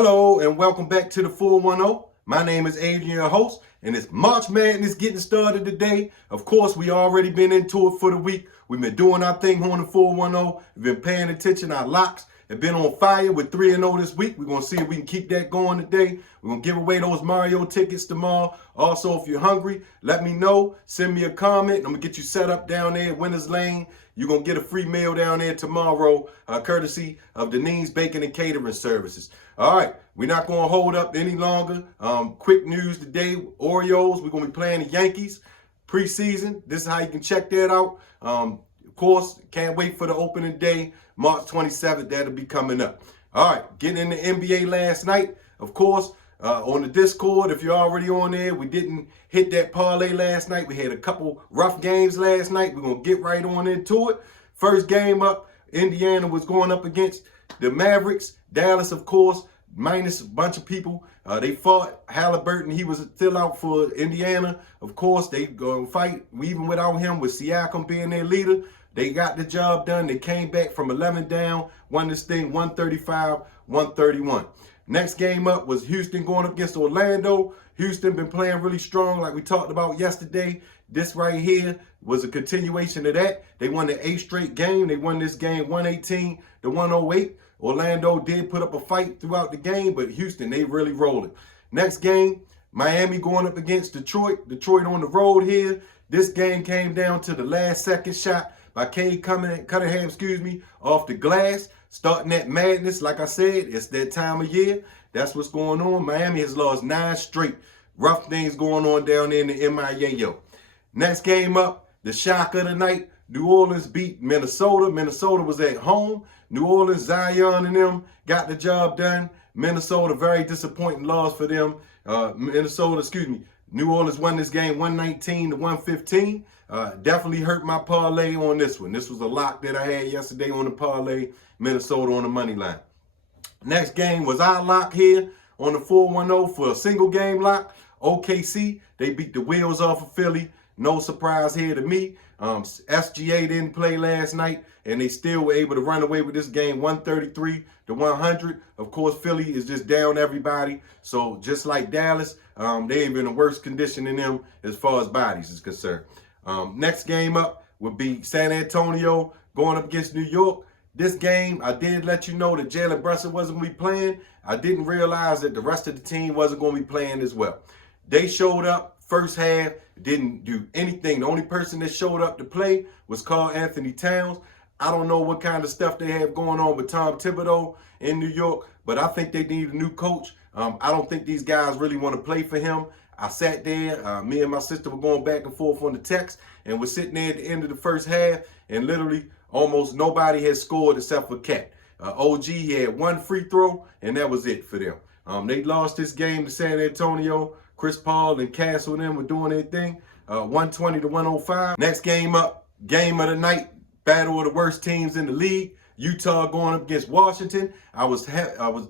Hello and welcome back to the 410. My name is Adrian, your host, and it's March Madness getting started today. Of course, we already been into it for the week. We've been doing our thing on the 410. We've been paying attention. Our locks have been on fire with 3-0 this week. We're going to see if we can keep that going today. We're going to give away those Mario tickets tomorrow. Also, if you're hungry, let me know. Send me a comment. I'm going to get you set up down there at Winner's Lane. You're going to get a free meal down there tomorrow, courtesy of Deneen's Bacon and Catering Services. All right, we're not going to hold up any longer. Quick news today, Orioles, we're going to be playing the Yankees preseason. This is how you can check that out. Of course, can't wait for the opening day, March 27th. That'll be coming up. All right, getting in the NBA last night. Of course, on the Discord, if you're already on there, we didn't hit that parlay last night. We had a couple rough games last night. We're going to get right on into it. First game up, Indiana was going up against the Mavericks. Dallas, of course, minus a bunch of people. They fought Halliburton. He was still out for Indiana. Of course, they go fight even without him, with Siakam being their leader. They got the job done. They came back from 11 down, won this thing 135-131. Next game up was Houston going up against Orlando. Houston been playing really strong like we talked about yesterday. This right here was a continuation of that. They won the 8th straight game. They won this game 118-108. Orlando did put up a fight throughout the game, but Houston, they really rolling. Next game, Miami going up against Detroit. Detroit on the road here. This game came down to the last second shot by Cade Cunningham, off the glass. Starting that madness, like I said, it's that time of year. That's what's going on. Miami has lost 9 straight. Rough things going on down there in the MIAO. Next game up, the shock of the night. New Orleans beat Minnesota. Minnesota was at home. New Orleans, Zion and them got the job done. Minnesota, very disappointing loss for them. New Orleans won this game 119-115. Definitely hurt my parlay on this one. This was a lock that I had yesterday on the parlay. Minnesota on the money line. Next game was our lock here on the 410 for a single game lock. OKC, they beat the wheels off of Philly. No surprise here to me. SGA didn't play last night, and they still were able to run away with this game 133-100. Of course, Philly is just down everybody. So just like Dallas, they ain't been in worse condition than them as far as bodies is concerned. Next game up would be San Antonio going up against New York. This game, I did let you know that Jalen Brunson wasn't going to be playing. I didn't realize that the rest of the team wasn't going to be playing as well. They showed up first half, didn't do anything. The only person that showed up to play was Karl-Anthony Towns. I don't know what kind of stuff they have going on with Tom Thibodeau in New York, but I think they need a new coach. I don't think these guys really want to play for him. I sat there, me and my sister were going back and forth on the text, and we're sitting there at the end of the first half, and literally almost nobody had scored except for Cat. OG had 1 free throw, and that was it for them. They lost this game to San Antonio. Chris Paul and Castle and them were doing their thing, 120-105. Next game up, game of the night, battle of the worst teams in the league. Utah going up against Washington. I was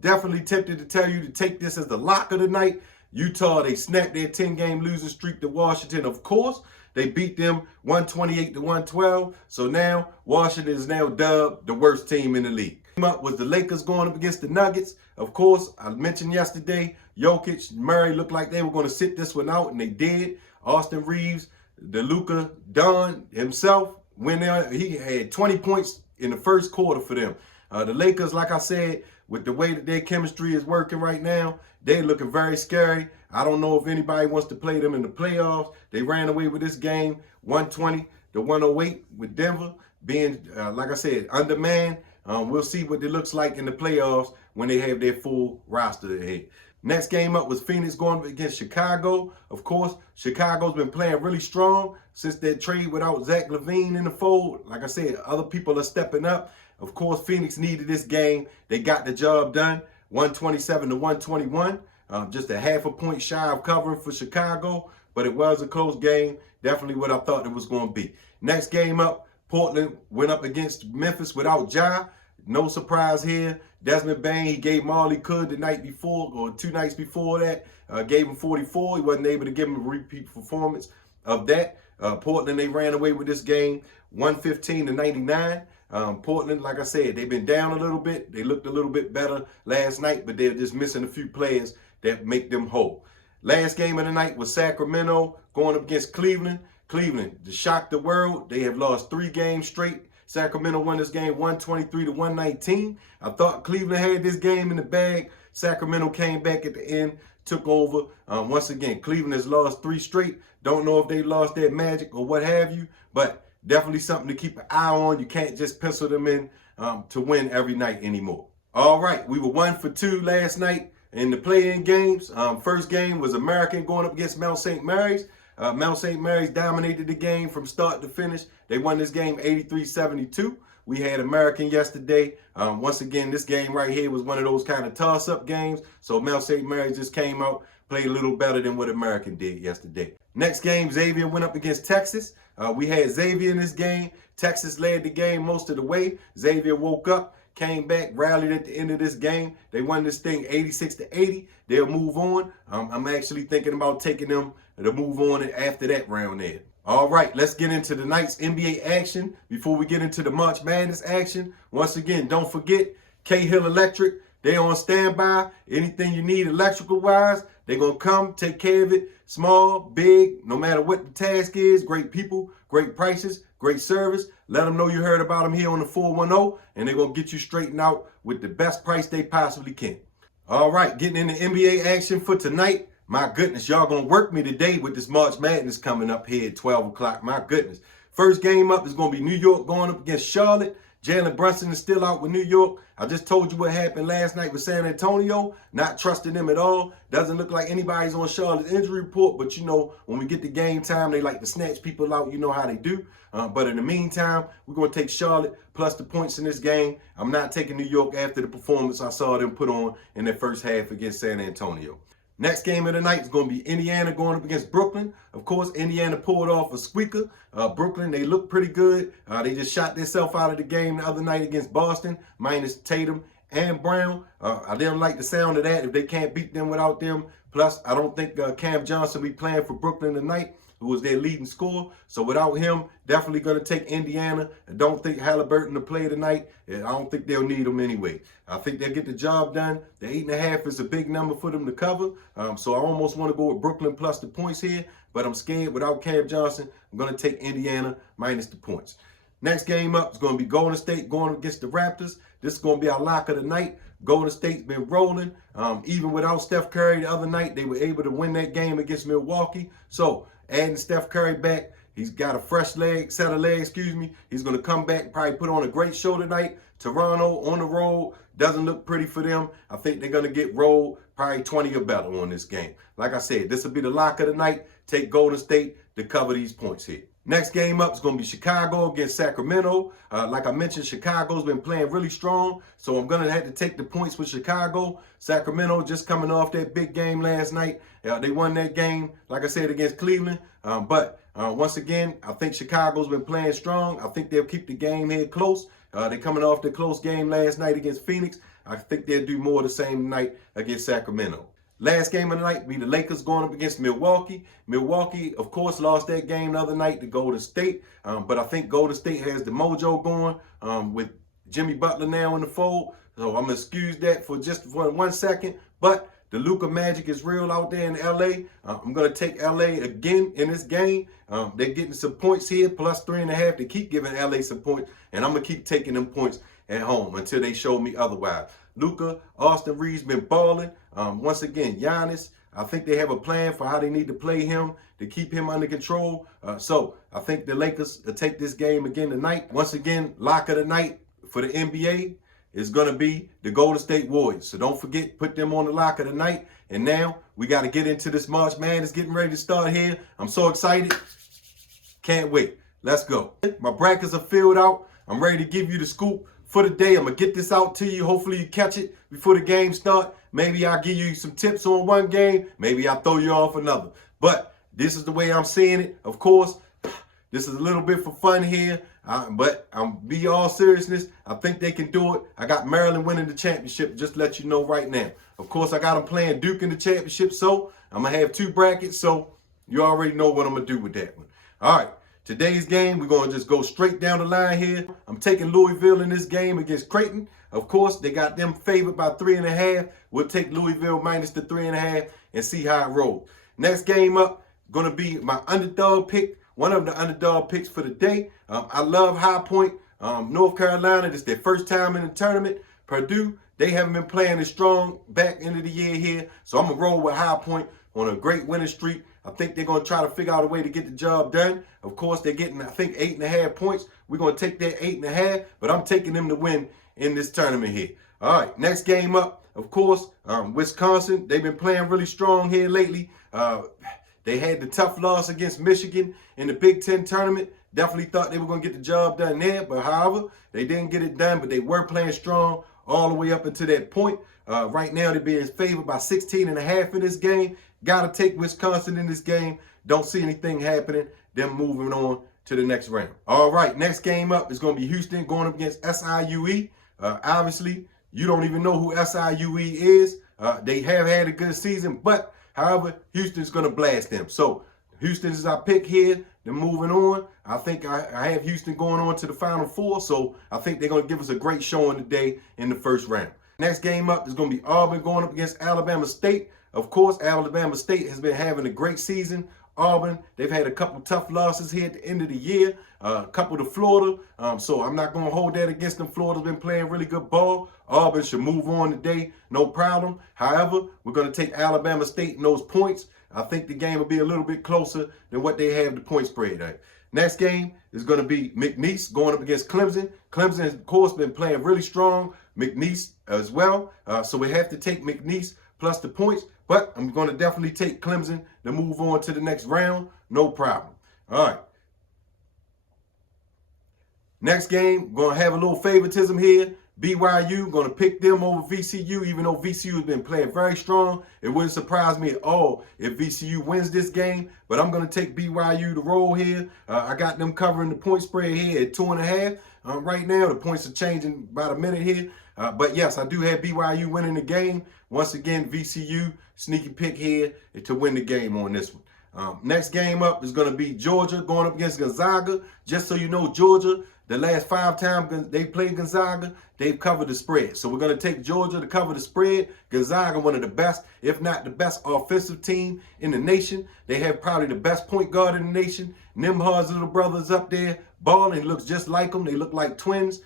definitely tempted to tell you to take this as the lock of the night. Utah, they snapped their 10-game losing streak to Washington, of course. They beat them 128-112. So now Washington is now dubbed the worst team in the league. Up was the Lakers going up against the Nuggets. Of course, I mentioned yesterday, Jokic, Murray looked like they were going to sit this one out, and they did. Austin Reeves, the Luka Don himself, went there. He had 20 points in the first quarter for them. The Lakers, like I said, with the way that their chemistry is working right now, they're looking very scary. I don't know if anybody wants to play them in the playoffs. They ran away with this game 120-108 with Denver being, like I said, undermanned. We'll see what it looks like in the playoffs when they have their full roster ahead. Next game up was Phoenix going up against Chicago. Of course, Chicago's been playing really strong since that trade without Zach LaVine in the fold. Like I said, other people are stepping up. Of course, Phoenix needed this game. They got the job done, 127-121. Just a half a point shy of covering for Chicago, but it was a close game. Definitely what I thought it was going to be. Next game up, Portland went up against Memphis without Ja. No surprise here. Desmond Bain, he gave him all he could the night before, or 2 nights before that. Gave him 44. He wasn't able to give him a repeat performance of that. Portland, they ran away with this game 115-99. Portland, like I said, they've been down a little bit. They looked a little bit better last night, but they're just missing a few players that make them whole. Last game of the night was Sacramento going up against Cleveland. Cleveland, to shock the world, they have lost 3 games straight. Sacramento won this game 123 to 119. I thought Cleveland had this game in the bag. Sacramento came back at the end, took over. Once again, Cleveland has lost 3 straight. Don't know if they lost their magic or what have you, but definitely something to keep an eye on. You can't just pencil them in to win every night anymore. All right, we were 1 for 2 last night in the play-in games. First game was American going up against Mount St. Mary's. Mount St. Mary's dominated the game from start to finish. They won this game 83-72. We had American yesterday. Once again, this game right here was one of those kind of toss-up games. So Mount St. Mary's just came out, played a little better than what American did yesterday. Next game, Xavier went up against Texas. We had Xavier in this game. Texas led the game most of the way. Xavier woke up, came back, rallied at the end of this game. They won this thing 86-80. They'll move on. I'm actually thinking about taking them to move on after that round there. All right, let's get into the night's NBA action before we get into the March Madness action. Once again, don't forget, K-Hill Electric, they on standby. Anything you need electrical-wise, they're going to come, take care of it. Small, big, no matter what the task is. Great people, great prices, great service. Let them know you heard about them here on the 410, and they're going to get you straightened out with the best price they possibly can. All right, getting into NBA action for tonight. My goodness, y'all going to work me today with this March Madness coming up here at 12 o'clock. My goodness. First game up is going to be New York going up against Charlotte. Jalen Brunson is still out with New York. I just told you what happened last night with San Antonio. Not trusting them at all. Doesn't look like anybody's on Charlotte's injury report. But, you know, when we get to game time, they like to snatch people out. You know how they do. But in the meantime, we're going to take Charlotte plus the points in this game. I'm not taking New York after the performance I saw them put on in their first half against San Antonio. Next game of the night is going to be Indiana going up against Brooklyn. Of course, Indiana pulled off a squeaker. Brooklyn, they look pretty good. They just shot themselves out of the game the other night against Boston, minus Tatum and Brown. I didn't like the sound of that if they can't beat them without them. Plus, I don't think Cam Johnson will be playing for Brooklyn tonight, who was their leading scorer. So without him, definitely going to take Indiana. I don't think Halliburton to play tonight. I don't think they'll need him anyway. I think they'll get the job done. The 8.5 is a big number for them to cover. So I almost want to go with Brooklyn plus the points here, but I'm scared without Cam Johnson. I'm going to take Indiana minus the points. Next game up is going to be Golden State going against the Raptors. This is going to be our lock of the night. Golden State's been rolling. Even without Steph Curry the other night, they were able to win that game against Milwaukee. So adding Steph Curry back, he's got a fresh set of legs, He's going to come back, probably put on a great show tonight. Toronto on the road doesn't look pretty for them. I think they're going to get rolled probably 20 or better on this game. Like I said, this will be the lock of the night. Take Golden State to cover these points here. Next game up is going to be Chicago against Sacramento. Like I mentioned, Chicago's been playing really strong, so I'm going to have to take the points with Chicago. Sacramento just coming off that big game last night. They won that game, like I said, against Cleveland. But once again, I think Chicago's been playing strong. I think they'll keep the game here close. They're coming off the close game last night against Phoenix. I think they'll do more the same night against Sacramento. Last game of the night be the Lakers going up against Milwaukee. Milwaukee, of course, lost that game the other night to Golden State. But I think Golden State has the mojo going with Jimmy Butler now in the fold. So I'm going to excuse that for just 1 second. But the Luka magic is real out there in L.A. I'm going to take L.A. again in this game. They're getting some points here, plus 3.5 to keep giving L.A. some points. And I'm going to keep taking them points at home until they show me otherwise. Luka, Austin Reeves been balling. Once again, Giannis, I think they have a plan for how they need to play him to keep him under control. So I think the Lakers will take this game again tonight. Once again, lock of the night for the NBA is going to be the Golden State Warriors. So don't forget, put them on the lock of the night. And now we got to get into this March Madness. Getting ready to start here. I'm so excited. Can't wait. Let's go. My brackets are filled out. I'm ready to give you the scoop for the day. I'm going to get this out to you. Hopefully you catch it before the game start. Maybe I'll give you some tips on one game. Maybe I'll throw you off another. But this is the way I'm seeing it. Of course, this is a little bit for fun here. But I'm be all seriousness. I think they can do it. I got Maryland winning the championship. Just to let you know right now. Of course, I got them playing Duke in the championship. So I'm going to have 2 brackets. So you already know what I'm going to do with that one. All right. Today's game, we're going to just go straight down the line here. I'm taking Louisville in this game against Creighton. Of course, they got them favored by 3.5. We'll take Louisville minus the 3.5 and see how it rolls. Next game up, going to be my underdog pick, one of the underdog picks for the day. I love High Point, North Carolina. This is their first time in the tournament. Purdue, they haven't been playing as strong back into the year here. So I'm going to roll with High Point on a great winning streak. I think they're going to try to figure out a way to get the job done. Of course, they're getting, I think, 8.5 points. We're going to take that 8.5, but I'm taking them to win in this tournament here. All right, next game up, of course, Wisconsin. They've been playing really strong here lately. They had the tough loss against Michigan in the Big Ten tournament. Definitely thought they were going to get the job done there, but however, they didn't get it done, but they were playing strong all the way up until that point. Right now, they're being favored by 16.5 in this game. Got to take Wisconsin in this game. Don't see anything happening. Them moving on to the next round. All right, next game up is going to be Houston going up against SIUE. Obviously, you don't even know who SIUE is. They have had a good season, but however, Houston's going to blast them. So Houston is our pick here. They're moving on. I think I have Houston going on to the Final Four, so I think they're going to give us a great showing today in the first round. Next game up is going to be Auburn going up against Alabama State. Of course, Alabama State has been having a great season. Auburn, they've had a couple tough losses here at the end of the year, a couple to Florida. So I'm not going to hold that against them. Florida's been playing really good ball. Auburn should move on today, no problem. However, we're going to take Alabama State in those points. I think the game will be a little bit closer than what they have the point spread at. Next game is going to be McNeese going up against Clemson. Clemson has, of course, been playing really strong. McNeese as well. So we have to take McNeese plus the points. But I'm going to definitely take Clemson to move on to the next round. No problem. All right. Next game, we're going to have a little favoritism here. BYU, going to pick them over VCU, even though VCU has been playing very strong. It wouldn't surprise me at all if VCU wins this game, but I'm going to take BYU to roll here. I got them covering the point spread here at 2.5. Right now, the points are changing about a minute here. But yes, I do have BYU winning the game. Once again, VCU, sneaky pick here to win the game on this one. Next game up is going to be Georgia going up against Gonzaga. Just so you know, Georgia, the last 5 times they played Gonzaga, they've covered the spread. So we're going to take Georgia to cover the spread. Gonzaga, one of the best, if not the best offensive team in the nation. They have probably the best point guard in the nation. Nimhard's little brother's up there balling. He looks just like them. They look like twins.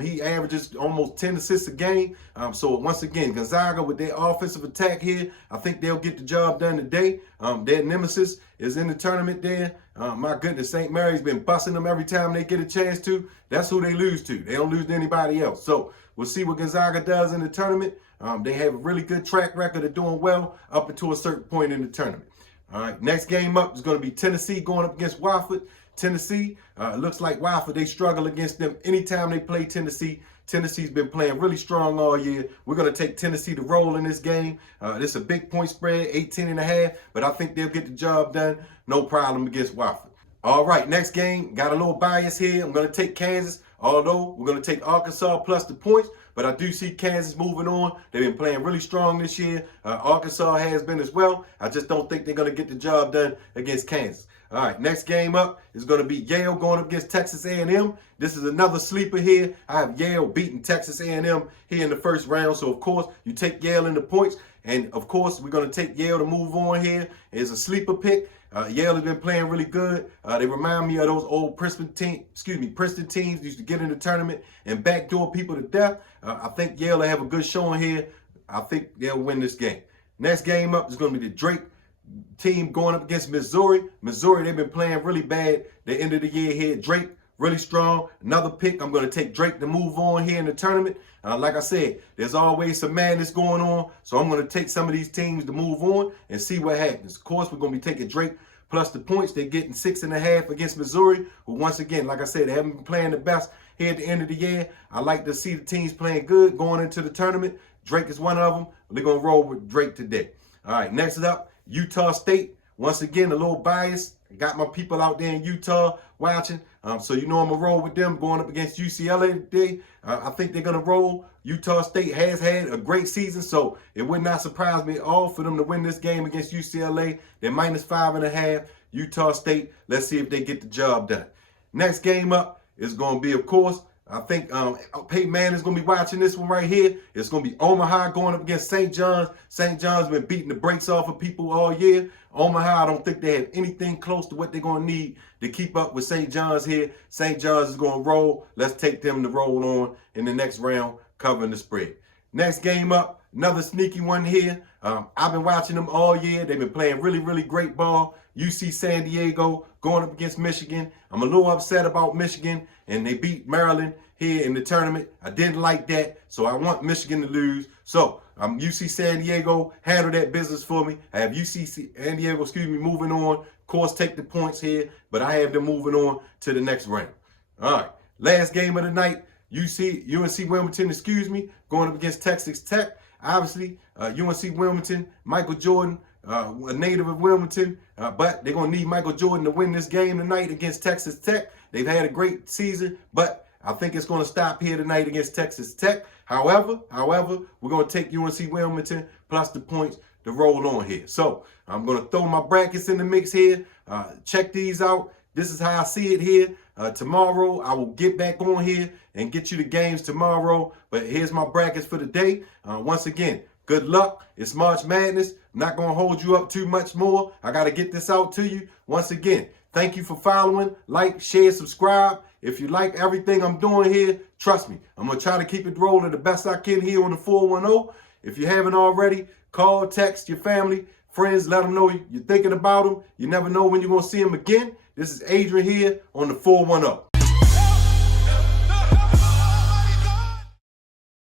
He averages almost 10 assists a game. So once again, Gonzaga with their offensive attack here, I think they'll get the job done today. Their nemesis is in the tournament there. My goodness, St. Mary's been busting them every time they get a chance to. That's who they lose to. They don't lose to anybody else. So we'll see what Gonzaga does in the tournament. They have a really good track record of doing well up until a certain point in the tournament. All right, next game up is going to be Tennessee going up against Wofford. Tennessee, it looks like Wofford, they struggle against them anytime they play Tennessee. Tennessee's been playing really strong all year. We're going to take Tennessee to roll in this game. This is a big point spread, 18.5, but I think they'll get the job done. No problem against Wofford. All right, next game, got a little bias here. I'm going to take Kansas, although we're going to take Arkansas plus the points, but I do see Kansas moving on. They've been playing really strong this year. Arkansas has been as well. I just don't think they're going to get the job done against Kansas. All right, next game up is going to be Yale going up against Texas A&M. This is another sleeper here. I have Yale beating Texas A&M here in the first round. So, of course, you take Yale in the points. And, of course, we're going to take Yale to move on here. It's a sleeper pick. Yale has been playing really good. They remind me of those old Princeton teams used to get in the tournament and backdoor people to death. I think Yale will have a good showing here. I think they'll win this game. Next game up is going to be the Drake team going up against Missouri. Missouri, they've been playing really bad the end of the year here. Drake, really strong. Another pick. I'm going to take Drake to move on here in the tournament. Like I said, there's always some madness going on. So I'm going to take some of these teams to move on and see what happens. Of course, we're going to be taking Drake plus the points. They're getting 6.5 against Missouri, who once again, like I said, they haven't been playing the best here at the end of the year. I like to see the teams playing good going into the tournament. Drake is one of them. We're going to roll with Drake today. All right, next up, Utah State. Once again, a little biased. Got my people out there in Utah watching. So you know I'm going to roll with them going up against UCLA today. I think they're going to roll. Utah State has had a great season, so it would not surprise me at all for them to win this game against UCLA. They're -5.5. Utah State, let's see if they get the job done. Next game up is going to be, of course, I think Peyton Manning's going to be watching this one right here. It's going to be Omaha going up against St. John's. St. John's been beating the brakes off of people all year. Omaha, I don't think they have anything close to what they're going to need to keep up with St. John's here. St. John's is going to roll. Let's take them to roll on in the next round, covering the spread. Next game up, another sneaky one here. I've been watching them all year. They've been playing really, really great ball. UC San Diego going up against Michigan. I'm a little upset about Michigan, and they beat Maryland here in the tournament. I didn't like that, so I want Michigan to lose. So UC San Diego, handle that business for me. I have UC San Diego, moving on. Of course, take the points here, but I have them moving on to the next round. All right, last game of the night. UNC Wilmington, going up against Texas Tech. Obviously, UNC Wilmington, Michael Jordan, a native of Wilmington, but they're going to need Michael Jordan to win this game tonight against Texas Tech. They've had a great season, but I think it's going to stop here tonight against Texas Tech. However, we're going to take UNC Wilmington plus the points to roll on here. So I'm going to throw my brackets in the mix here. Check these out. This is how I see it here. Tomorrow, I will get back on here and get you the games tomorrow. But here's my brackets for the day. Once again, good luck. It's March Madness. I'm not going to hold you up too much more. I got to get this out to you. Once again, thank you for following. Like, share, subscribe. If you like everything I'm doing here, trust me, I'm going to try to keep it rolling the best I can here on the 410. If you haven't already, call, text your family, friends, let them know you're thinking about them. You never know when you're going to see them again. This is Adrian here on the 410.